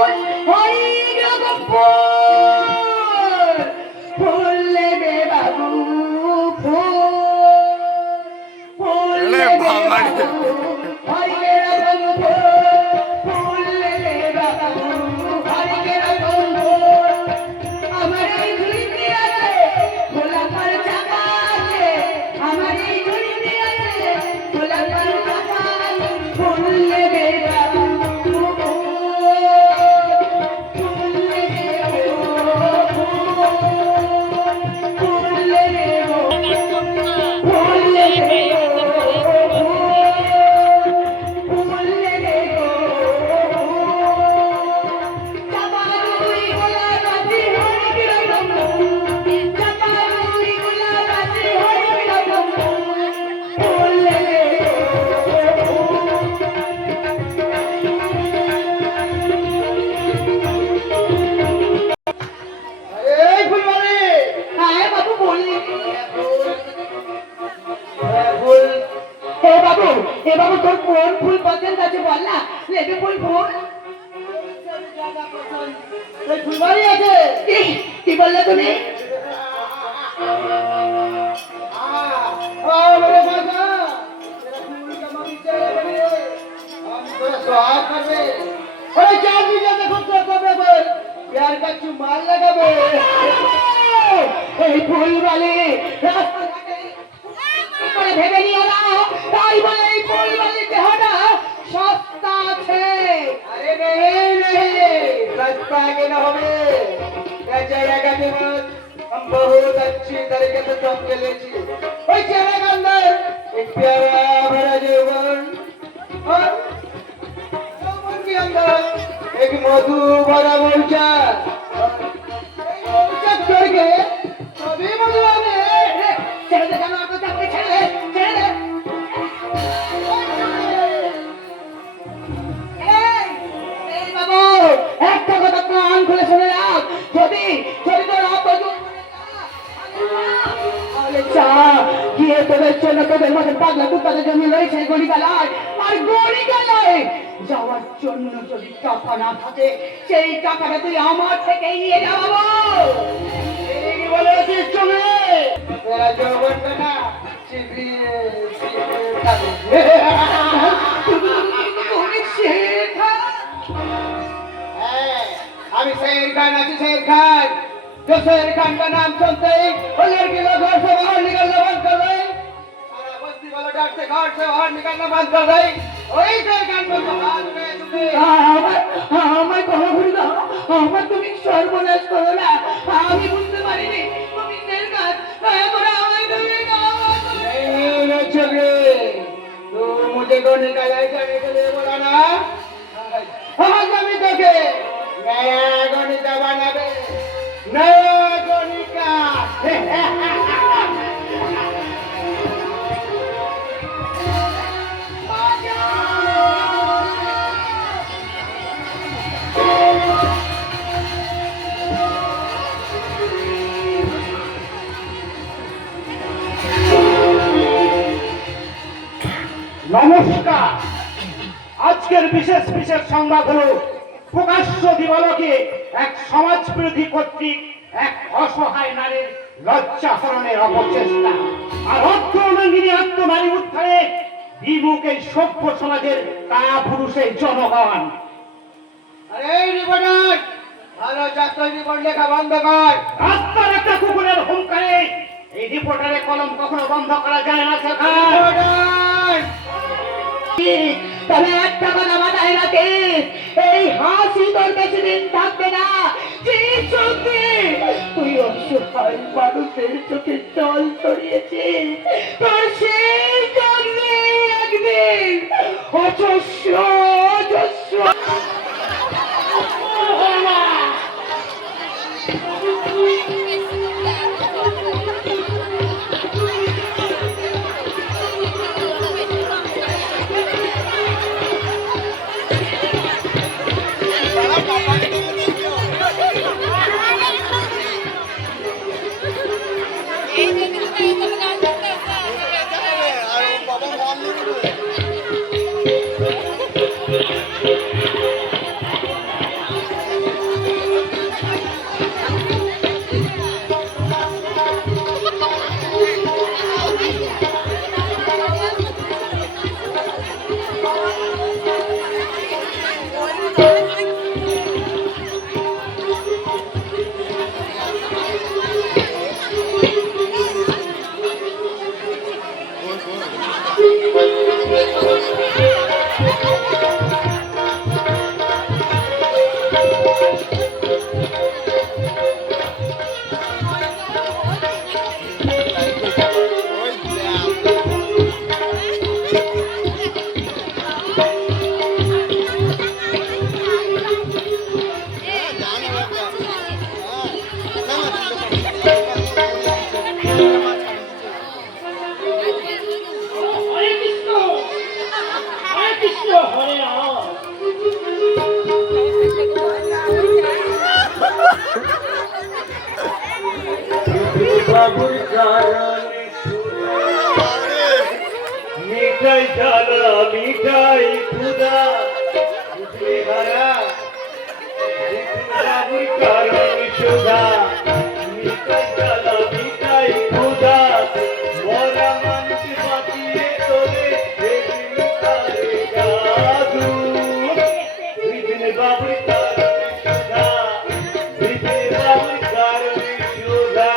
হরি রকম ফুল ফুল নেবে বাবু ফুল ফুল নেবে বাবু হরি রকম ফুল নেবে বাবু হরি রকম ফুল আমার এই ঝুড়িতে আছে গোলাপের চাকা আছে আমার এই ঝুড়িতে আছে গোলাপের চাকা ফুল নেবে বাবু বাবু তোর কোন ফুল পছন্দ আছে বল না লেবু ফুল ফুল ফুলবাড়ি আছে কি বললে তুমি মাল লাগাবে এই ফুল বলে করে ভেবে নিও না তাই বলে এই ফুল বলে দেহটা সস্তা আছে আরে नहीं सस्ता आगे ना হবে चेहरा का कीमत हम बहुत अच्छी तरीके से समझ लेची ओए चेहरे के अंदर एक प्यारा भरा जीवन और जीवन के अंदर एक मधु भरा मोर्चा करके सभी मधुआ में चेहरे का नाम तो अपने चेहरे चेहरे একটা কথা কান খুলে শুনে রাখ যদি যদি তোর অপজন তাহলে চা গিয়ে তোদের জন্য তোদের মধ্যে পাগলা কুত্তাদের জন্য রয়েছে গড়িগালায় আর গড়িগালায় যাওয়ার জন্য যদি টাকা না থাকে সেই টাকাটা তুই আমার থেকে নিয়ে যাবো এই বলেছিস তুমি তোরা যৌবনটা না চিবিয়ে अभी शेर खान अच्छी शेर खान जो शेर खान का नाम सुनते ही वो लड़की लोग घर से बाहर निकलना बंद कर रहे सारा बस्ती वाला डर से घर से बाहर निकलना बंद कर रहे वही शेर खान को संभाल गए तुम्हें हमें कहो भूल दो हमें तुम सर्वनाश करो ना हमें बुझते मारी नहीं तुम शेर खान हमारा हमें तुम्हें नहीं चल गए तू मुझे को निकाला जाने के लिए बोला ना हम कभी तो के नया गणिता बनाबे नया गणिता নমস্কার আজকের বিশেষ বিশেষ সংবাদ হলো প্রকাশ্য দিবালোকে এক সমাজ বিরোধী কর্তৃক এক অসহায় নারীর লজ্জা হরণের অপচেষ্টা আর অর্থনন্দিনী আত্মনারী উদ্ধারে বিমুখ এই সভ্য সমাজের কায়া পুরুষের জনগণ আরে রিপোর্টার ভালো চাকরি রিপোর্ট লেখা বন্ধ কর রাস্তার একটা কুকুরের হুঙ্কারে এই রিপোর্টারের কলম কখনো বন্ধ করা যায় না সরকার তবে একটা কথা মাথায় রাখিস এই হাসি তোর বেশিদিন থাকবে না তুই অসহায় মানুষের চোখে জল ছড়িয়েছিস তোর সেই জন্যে একদিন অজস্র অজস্র হরে কৃষ্ণ, হরে কৃষ্ণ, হরে রাম। বাবুর কারণে মিঠাই জ্বালা মিঠাই ক্ষুদা বুঝলি হারা বাবুর কারণে সুধা মিঠাই জ্বালা মিঠাই ক্ষুদা মরা মানুষ বাঁচিয়ে তোলে সেদিন তারে জাদু বিপিন বাবুর কারণে সুধা বিপিন বাবুর কারণে সুধা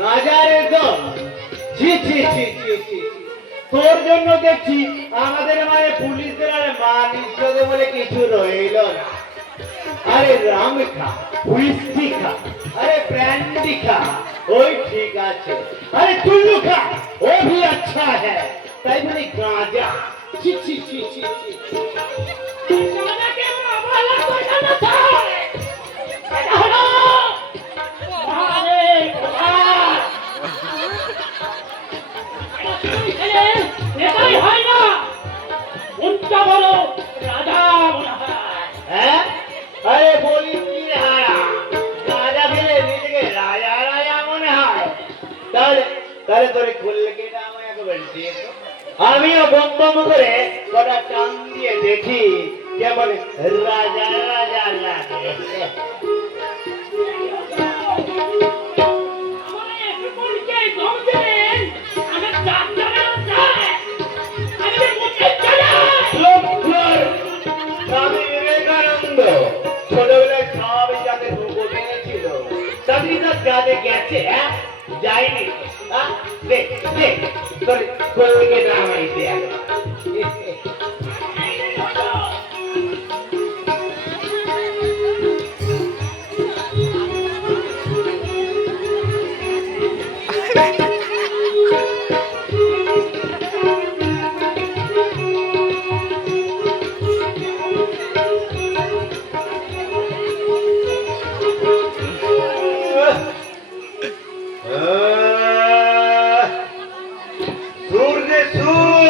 রাজারের দল ছি ছি ছি ছি ছি তোর জন্য দেখছি আমাদের মানে পুলিশদের আর মান ইজ্জত বলে কিছু রইল না আরে রাম খা হুইস্কি খা আরে ব্র্যান্ডি খা ওই ঠিক আছে আরে टुल्लू खा वो भी अच्छा है তাই বলে গাঁজা ছি ছি ছি ছি ছি হ্যাঁ আরে বলি কি হারা রাজা ফেলে নিজেকে রাজা রাজা মনে হয় তাহলে তাহলে তোরে খুললে কি না আমায় একবার দিয়ে তো আমিও বম বম করে কটা টান দিয়ে দেখি কেমন রাজা রাজা লাগে স্বামী বিবেকানন্দ ছোটবেলায় সবাই যাতে রূপ এনেছিল স্বামী তো যাতে গেছে হ্যাঁ যায়নি হ্যাঁ দেখ দেখ তোর কোলকে নামাই দে সূর্যে সূর্য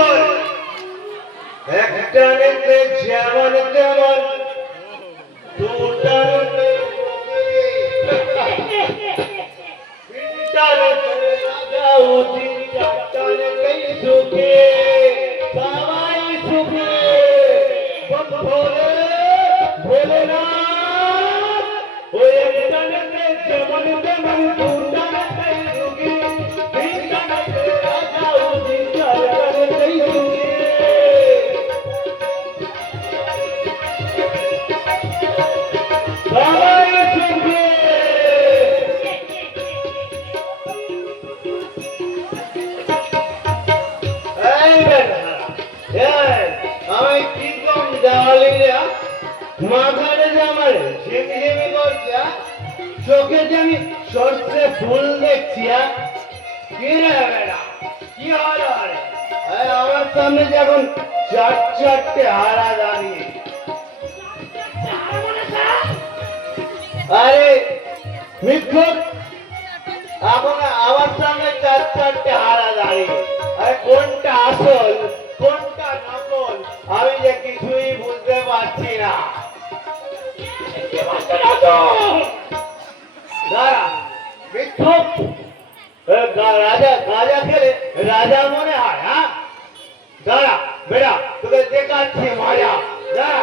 একটা নেতে যেমন তেমন দুটা নেতে তিনটা নেতে রাজাও তিন চারটা নেতেই সুখে সবাই সুখে ভোলে ভোলে না ওই একটা নেতে যেমন তেমন দুটা নেতেই সুখে তিনটা নেতে রাজাও তিন চারটা নেতেই সুখে সবাই সুখে আমি কি কম দেওয়ালি মাথাটা যে আমার ঝিমঝিমি করছে চোখে যে আমি সর্ষে ফুল দেখছি কি রে বেটা কি হলো রে আমার সামনে যে এখন চার চারটে হারা দাঁড়িয়ে আরে মিথ্যুক এখন আমার সামনে চার চারটে হারা দাঁড়িয়ে আরে কোনটা আসল কোনটা নকল আমি যে কিছুই বুঝতে পারছি না দাঁড়া মিথ্যুক রাজা রাজা খেলে রাজা মনে হয়, হ্যাঁ? দাঁড়া বেড়া, তোকে দেখাচ্ছি মজা, দাঁড়া।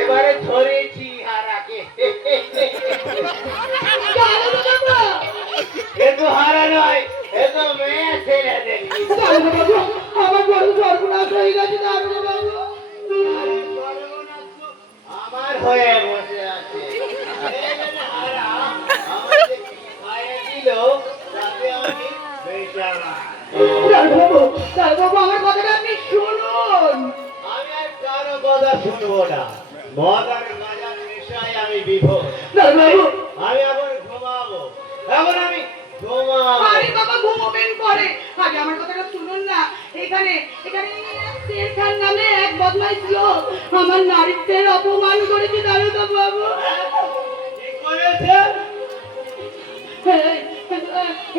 এবারে ধরেছি হারাকে, কিন্তু হারা নয়, এ তো মেয়ে ছেলে দেখি। আমার বড় সর্বনাশ হয়ে গেছে দারুণ বাবু। আমার হয়ে বসে আছে। এখানে হারা আমাকে কি খাইয়ে দিল, তাতে আমি বেচারা। বাবু আমার কথাটা আপনি শুনুন। আমি আর কারো কথা শুনবো না, মদার গাজার নেশায় আমি বিভোর। বাবু আমি এখন ঘুমাবো, এখন আমি ঘুমাবো। আরে বাবা ঘুমোবেন পরে, আগে আমার কথাটা শুনুন না। এখানে এখানে শের খান নামে এক বদমাইশ লোক আমার নারীত্বের অপমান করেছে দারুণ বাবু। কি করেছে?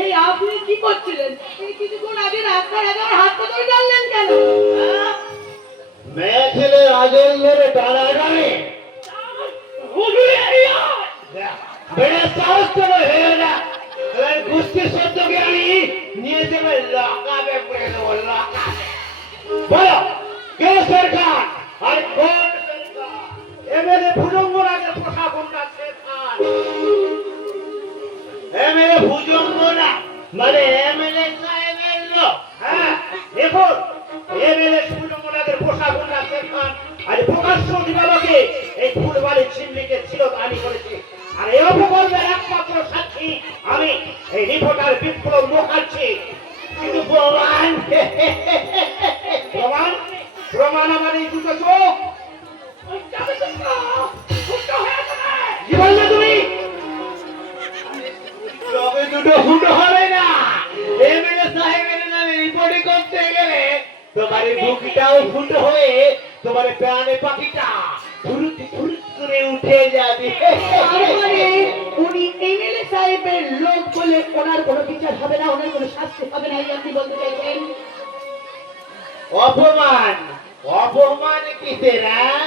এই আপনি কি করছিলেন? এই কিছুক্ষণ আগে রাস্তায় আগে আমার হাতটা ধরে টানলেন কেন? মেয়ে ছেলে আজল ধরে টানা টানে, বেড়ে সাহস করে হয়ে না। এবার গুস্তির শব্দকে আমি নিয়ে যাবে লকাবে, পড়ে দেবো লকাবে। বলো কে সরকার আর কোন সরকার? এমএলএ ভুজঙ্গরাজের প্রশাসনটা শেখ খান। এমএলএ ভুজঙ্গ না, মানে এমএলএ সাহেবের লোক। হ্যাঁ দেখুন, এমএলএ ভুজঙ্গরাজের প্রশাসনটা শেখ খান আজ প্রকাশ্য দিবালোকে এই ফুলবাড়ি চিমনিকে চিরদানি করেছে। আর এই অপকর্মের একমাত্র সাক্ষী আমি, এই রিপোর্টার বিপ্লব মুখার্জি। কিন্তু প্রমাণ প্রমাণ প্রমাণ আমার এই দুটো চোখ। কি বললে তুমি? তবে দুটো ফুটো হবে না। এমএলএ সাহেবের নামে রিপোর্টিং করতে গেলে তোমার বুকটাও ফুটো হয়ে তোমার প্রাণে পাখিটা ফুরুত ফুরুত করে উঠে যাবে। তারপরে উনি এমএলএ সাহেবের লোক বলে ওনার কোনো বিচার হবে না, ওনার কোনো শাস্তি হবে না, এই আপনি বলতে চাইছেন? অপমান অপমান কিসের, হ্যাঁ?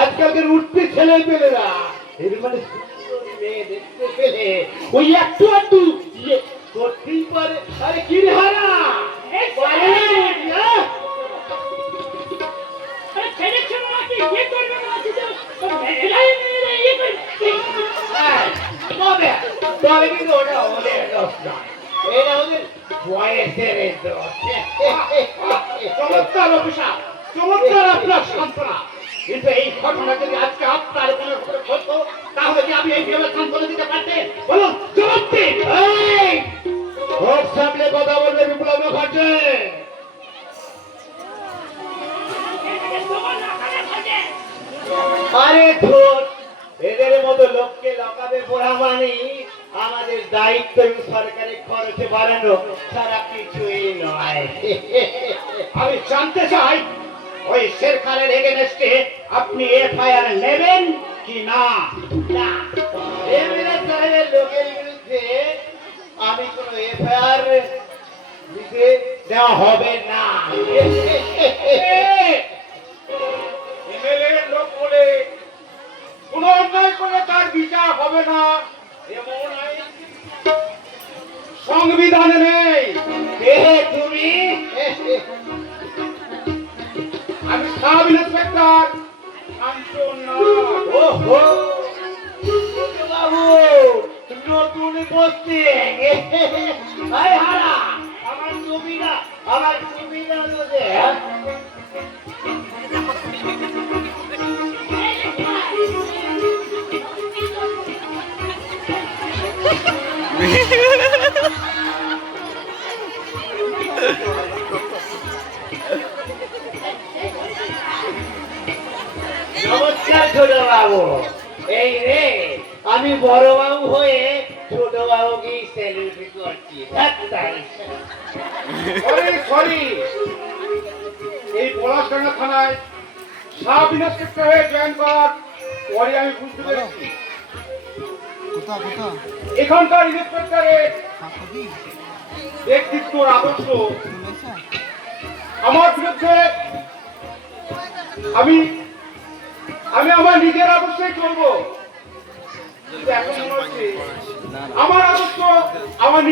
আজকালকার উঠতে ছেলে পেলেরা এর মানে সুন্দরী মেয়ে দেখতে পেলে ওই একটু একটু ইয়ে করতেই পারে। আরে কি রে হারা, পারে নাকি, হ্যাঁ? তবে তবে কিন্তু ওটা ওদের দোষ নয়, এটা ওদের বয়সের দোষ। চমৎকার অফিসার, চমৎকার আপনার সান্ত্বনা। কিন্তু এই ঘটনা যদি আজকে আপনার কোনো ঘরে ঘটতো, তাহলে কি আমি এইভাবে সান্ত্বনা দিতে পারতেন? বলুন, জবাব দিন। এই, মুখ সামলে কথা বলবে বিপ্লব মুখার্জি। আরে ধুর, এদের মতো লোককে লকাবে পড়া মানে আমাদের দায়িত্ব এবং সরকারি খরচে বাড়ানো ছাড়া কিছুই নয়। আমি জানতে চাই, ওই শেরখানের এগেনস্টে আপনি এফআইআর নেবেন কি না? না, এমএলএ সাহেবের লোকের বিরুদ্ধে আমি কোনো এফআইআর দিতে দেওয়া হবে না। এমএলএ লোক বলে কোন অন্যায় করে তার বিচার হবে না এমন আইন সংবিধানে নেই। কে তুমি? আমি সাব ইন্সপেক্টর শান্তনাথ। ওহো, বাবু নতুন পোস্টিং। আরে হারা, আমার সুবিধা হলো যে নমস্কার ছোট বাবু। এই রে, আমি বড় বাবু হয়ে ছোট বাবুকে স্যালুট করছি। সরি, এই পলাশডাঙ্গা থানায় সাব ইন্সপেক্টর হয়ে জয়েন করার পরে আমি বুঝতে পেরেছি এখানকার ইন্সপেক্টরের ব্যক্তিত্বর আদর্শ আমার বিরুদ্ধে আমি আমার নিজের আদর্শে চলবো। কিন্তু এখন মনে হচ্ছে আমার আদর্শ আমার